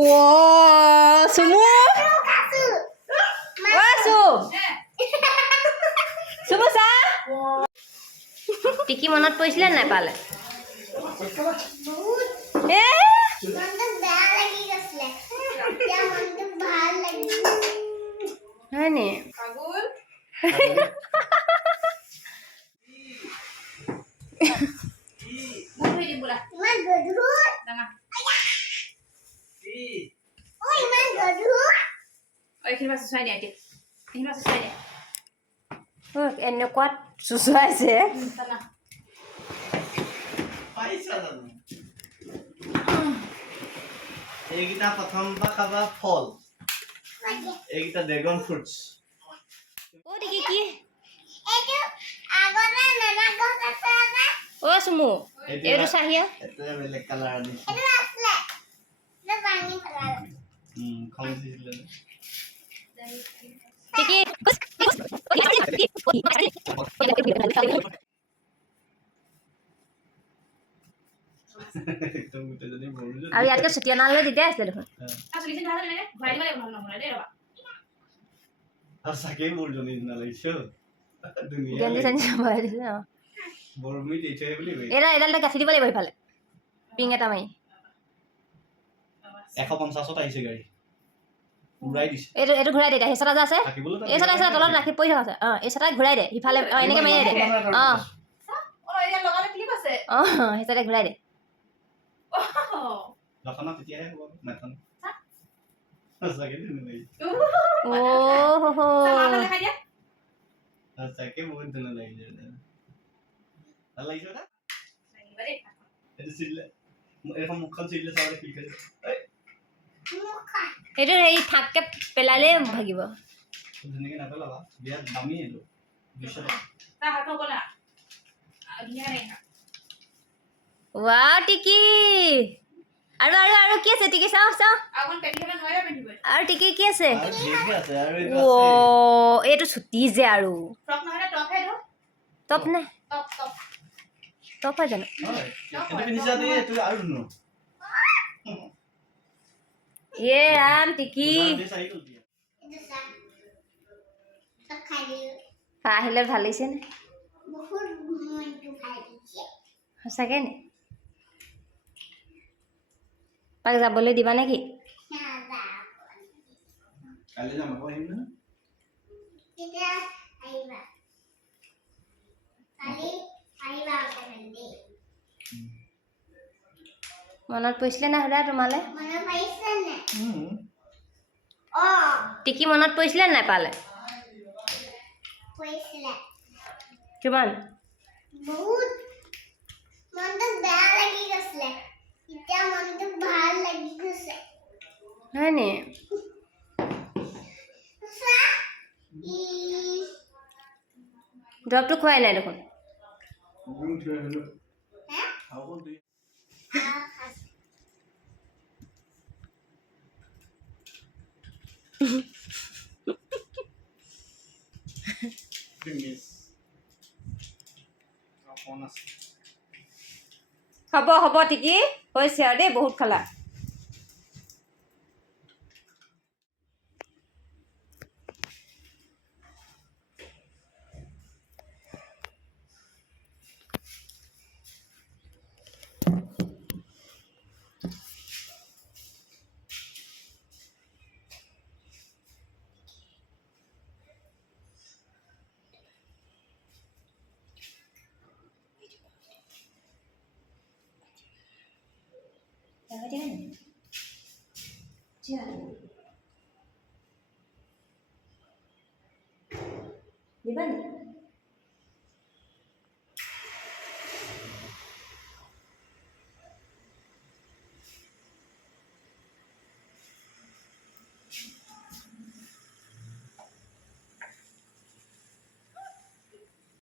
Wow, semua. Wah, semua sah. Tiki manat poisle na pale. Hani. Kagul. Bunuh di bola. Man godhut. Tengah. Oi, man godhut. Oi, ini masuk sesuai dia. Ini masuk sesuai dia. Oh, ini kuat sesuai sih. Tengah. পাইছা জানো এইকেইটা প্ৰথম পৰা খাবা ফল এইকেইটা dragon fruits ও দেখি কি এইটো আগতে নানা গছ আছে না ও সুমু এইটো চাহিয়া এটা বেলেগ কালাৰ আনি এইটো আসলে এটা পানি ফেলাল খংছিছিলে দেখি আৰু ইয়াতকে ছুটিয়া নালে দিতে আছে দেখোন আসলে ধারা দিলে ঘুরাই দিলে ভালো না দে রবা আর সাকে বলজনি না লাইছো দুনিয়া গেন্দি সানি সবাই দিছে ন বৰমুই দিছে বুলি কই এডালটা গাছি দিব লাগিব ইফালে পিং এটা মাই 150ত আহিছে গাড়ী ঘুৰাই দিছে এইটো ঘুৰাই দে হেছৰা যা আছে এছৰা এছৰা তলত ৰাখি পৰি থকা আছে এই ছটা ঘুৰাই দে ইফালে এনেকে মাৰি দে ও এটা লগালে ক্লিপ আছে হেছৰা ঘুৰাই দে লখনা তেতিয়াহে হ'ব মেথন সঁচাকে ধুনীয়া লাগিছে ও হো হো সামাল দেখাই দিয়া সঁচাকে বহুত ধুনীয়া লাগিছে ভাল লাগিছে না লাগিবারে এইটো চিল্লে এখন মুখখন চিল্লে চাবলৈ কি কৰিছে এইটো এই থাককে পেলালে ভাগিব ধুনীয়াকে নাপেলাবা বিয়াত দামী এইটো 200 টকা তা হাত গলা দুনিয়া নাই ওয়াও টিকি আৰু কি আছে টিকি চাও চাও আগন পেটি খাবে নয়ৰা পেটি বই আৰু টিকি কি আছে আৰু ধেৰ আছে আৰু এইটো ও আছে এইটো ছুটি যে আৰু টপ নহলে টপ হে দো টপ নে টপ টপ টপ হয় জানো হয় এটা পিনিছা দিয়ে এইটো আৰু ধুনো এ ৰাম টিকি আহিলে ভাল লাগিছে নে সঁচাকে নে তাক যাবলৈ দিবা নেকি কালি যাম আকৌ আহিম না মনত পৰিছিলে না সদা তোমালে টিকি মনত পৰিছিলে নাই পালে কিমান বহুত মনটো বেয়া লাগি গৈছিলে এতিয়া মনটো ভাল লাগি গৈছে হয় নি দৰৱটো খোৱাই নাই দেখোন হ'ব টিকি হৈছে আৰু দেই বহুত খালা দিবা নি